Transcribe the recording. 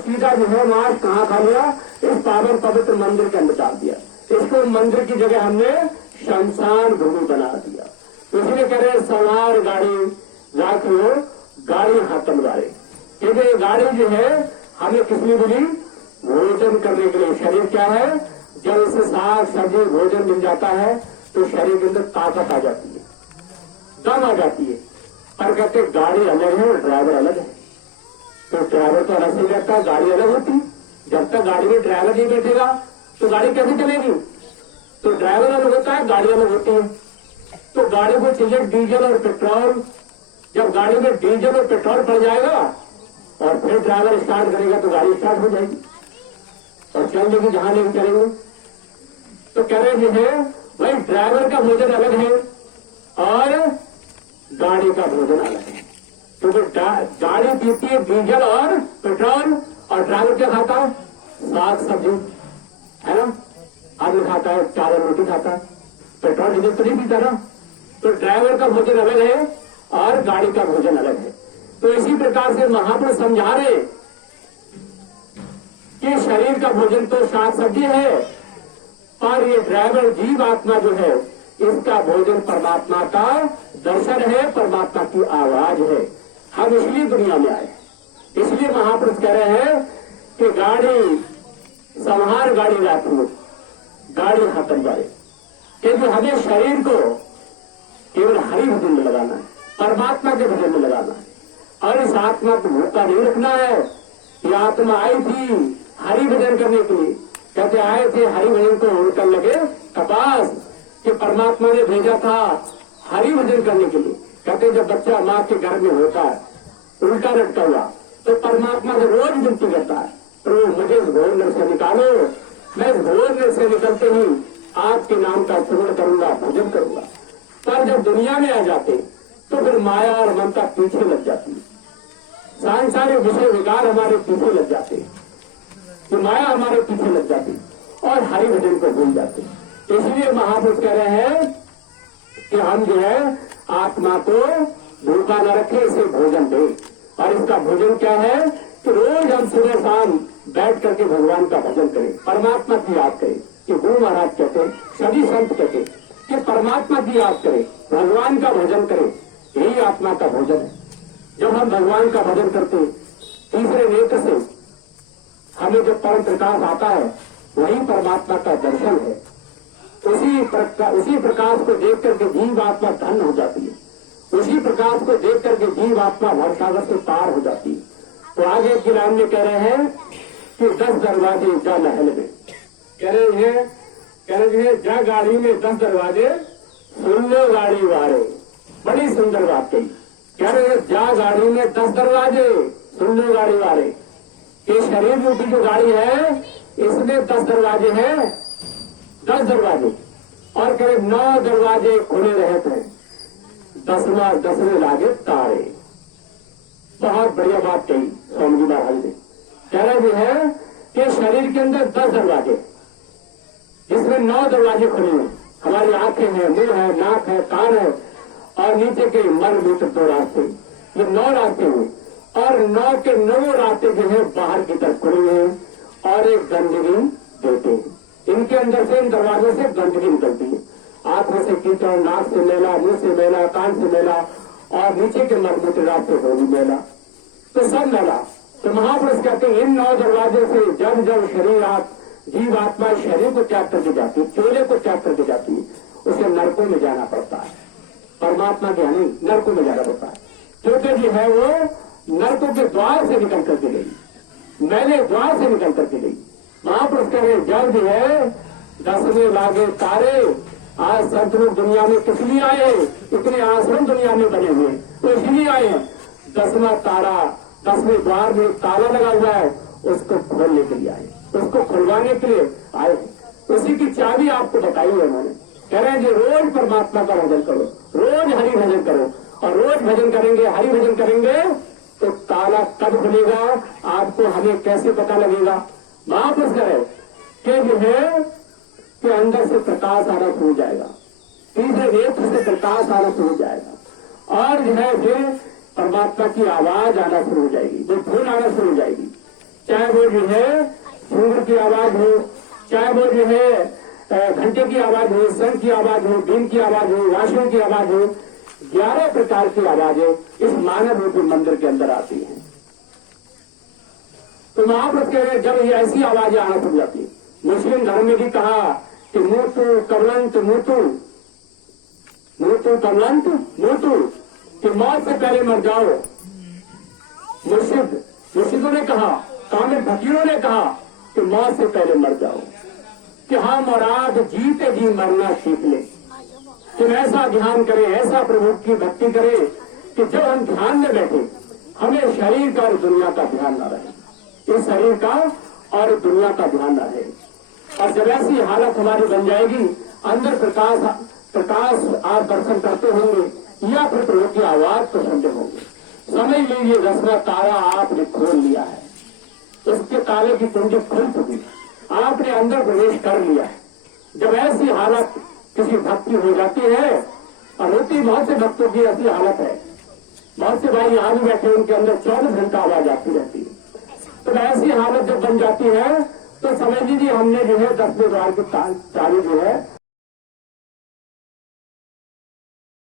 सीधा जो है मांस कहाँ खा लिया, इस पावन पवित्र मंदिर के अंदर डाल दिया। इसको मंदिर की जगह हमने शमशान भूमि बना दिया। तो इसलिए कह रहे सवार गाड़ी राखियो गाड़ी हाथम गाड़ी, क्योंकि गाड़ी जो है हमें किस लिए मिली, भोजन करने के लिए। शरीर क्या है, जब इसे साग सब्जी भोजन मिल जाता है तो शरीर के अंदर ताकत आ जाती है, दम आ जाती है। पर कहते गाड़ी अलग है और ड्राइवर अलग है। तो ड्राइवर तो अलग से रहता है, गाड़ी अलग होती है। जब तक गाड़ी में ड्राइवर नहीं बैठेगा तो गाड़ी कैसे चलेगी। तो ड्राइवर अलग होता है, गाड़ी अलग होती है। तो गाड़ी को चाहिए डीजल और पेट्रोल। जब गाड़ी में डीजल और पेट्रोल पड़ जाएगा और फिर ड्राइवर स्टार्ट करेगा तो गाड़ी स्टार्ट हो जाएगी और चल देगी जहां लेके चलेंगे। तो कह रहे जो है भाई ड्राइवर का भोजन अलग है और गाड़ी का भोजन अलग है। क्योंकि गाड़ी पीती है डीजल और पेट्रोल और ड्राइवर क्या खाता है, साग सब्जी, है ना, आलू खाता है, चावल रोटी खाता है, पेट्रोल डीजल तो नहीं पीता ना। तो ड्राइवर का भोजन अलग है और गाड़ी का भोजन अलग है। तो इसी प्रकार से महापुरुष समझा रहे कि शरीर का भोजन तो साग सब्जी है, पर ये ड्राइवर जीव आत्मा जो है इसका भोजन परमात्मा का दर्शन है, परमात्मा की आवाज है। हम इसलिए दुनिया में आए, इसलिए महापुरुष कह रहे हैं कि गाड़ी संहार गाड़ी राखो गाड़ी खत्म करे, क्योंकि हमें शरीर को केवल हरि भजन में लगाना है, परमात्मा के भजन में लगाना है। और इस आत्मा को भूखा नहीं रखना है। ये आत्मा आई थी हरि भजन करने के लिए। कहते आए थे हरि भजन को उड़कर लगे कपास, कि परमात्मा ने भेजा था हरि भजन करने के लिए। कहते जब बच्चा माँ के गर्भ में होता है उल्टा लटका हुआ तो परमात्मा से रोज विनती करता है, प्रभु मुझे इस घोर नर से निकालो। मैं इस घोर नर से निकलते ही आपके नाम का स्मरण करूंगा, भजन करूंगा। पर जब दुनिया में आ जाते तो फिर माया और ममता पीछे लग जाती है, सांसारिक विषय विकार हमारे पीछे लग जाते, तो माया हमारे पीछे लग जाती और हरि भजन को भूल जाते। इसलिए महापुरुष कह रहे हैं कि हम जो है आत्मा को भूखा न रखे, इसे भोजन दे। और इसका भोजन क्या है कि रोज हम सुबह शाम बैठ करके भगवान का भजन करें, परमात्मा की याद करें। कि गुरु महाराज कहते, सभी संत कहते कि परमात्मा की याद करें, भगवान का भजन करें, यही आत्मा का भोजन है। जब हम भगवान का भजन करते तीसरे नेत्र से हमें जो परम प्रकाश आता है वही परमात्मा का दर्शन है। उसी प्रकाश को देख करके जीव आत्मा धन्य हो जाती है, उसी प्रकाश को देख करके जीव आत्मा भवसागर से पार हो जाती है। तो आगे की लाइन में कह रहे हैं कि 10 दरवाजे जा महल में, कह रहे हैं जा गाड़ी में 10 दरवाजे सुन लो गाड़ी वाले। बड़ी सुंदर बात कही, कह रहे हैं जा गाड़ी में 10 दरवाजे सुन लो गाड़ी वाले। ये शरीर रूपी जो गाड़ी है इसमें 10 दरवाजे हैं, 10 दरवाजे। और कह रहे 9 दरवाजे खुले रहते हैं, 10वें लागे तारे। बहुत बढ़िया बात कही स्वामी जी महाराज ने। कह रहे हैं कि शरीर के अंदर 10 दरवाजे, जिसमें 9 दरवाजे खुले हैं। हमारी आंखें हैं, मुंह है, नाक है, कान है और नीचे के मल मूत्र 2 रास्ते, ये 9 रास्ते हुए। और 9 के 9 रास्ते जो है बाहर की तरफ खुले हैं और एक गंदगी देते हैं। इनके अंदर से, इन दरवाजों से गंदगी निकलती है, आंखों से कीचड़, नाक से मैला, मुंह से मैला, कान से मैला और नीचे के मल मूत्र रास्ते हो भी मैला, तो सब मैला। तो महापुरुष कहते हैं इन 9 दरवाजों से जब जब शरीर जीव आत्मा शरीर को त्याग करके जाती है, चोले को त्याग करके जाती है, उसे नरकों में जाना पड़ता है। परमात्मा के नहीं, नरकों में जाना पड़ता है, क्योंकि जो है वो नरकों के द्वार से निकल करके गई, मैले द्वार से निकल करके गई। महापुरुष कह रहे जब जो है 10वें लागे तारे। आज संत लोग दुनिया में किस लिए आए, इतने आश्रम दुनिया में बने हुए तो इसलिए आए हैं। 10वां तारा, 10वें द्वार में ताला लगा हुआ है, उसको खोलने के लिए आए, उसको खुलवाने के लिए आए। उसी की चाबी आपको बताई है उन्होंने। कह रहे हैं कि रोज परमात्मा का भजन करो, रोज हरि भजन करो, और रोज भजन करेंगे, हरि भजन करेंगे तो ताला कब खुलेगा आपको हमें कैसे पता लगेगा। महापुरुष करें कि जो है कि अंदर से प्रकाश आना शुरू हो जाएगा, तीसरे नेत्र से प्रकाश आना शुरू हो जाएगा और जो है फिर परमात्मा की आवाज आना शुरू हो जाएगी, जो धुन आना शुरू हो जाएगी। चाहे वो जो है घूंघट की आवाज हो, चाहे वो जो है घंटे की आवाज हो, शंख की आवाज हो, बीन की आवाज हो, वाशुओं की आवाज हो, 11 प्रकार की आवाजें इस मानव रूपी मंदिर के अंदर आती हैं। तो महापुरुष कह रहे जब ये ऐसी आवाजें आना शुरू जाती, मुस्लिम धर्म में भी कहा कि मूतु कबलंत मूतु, मूतु कबलंत मूतु, कि मौत से पहले मर जाओ। मुर्शिदों ने कहा, कामिल फकीरों ने कहा कि मौत से पहले मर जाओ, कि हम और आप जीते जी मरना सीख ले। तुम ऐसा ध्यान करें, ऐसा प्रभु की भक्ति करें कि जब हम ध्यान में बैठे हमें शरीर का और दुनिया का ध्यान न रहे, इस शरीर का और दुनिया का ध्यान न रहे। और जब ऐसी हालत हमारी बन जाएगी, अंदर प्रकाश आप दर्शन करते होंगे या फिर प्रभु की आवाज को सुनते होंगे, समझ लीजिए 10वां तारा आपने खोल लिया है, उसके ताले की कुंजी खुल चुकी, आपने अंदर प्रवेश कर लिया है। जब ऐसी हालत किसी भक्ति हो जाती है, और होती बहुत से भक्तों की ऐसी हालत है, बहुत से भाई यहां भी बैठे, उनके अंदर 24 घंटा आवाज आती रहती है। तो ऐसी हालत जब बन जाती है तो समझ लीजिए हमने जो है 10वें द्वार की चाबी जो है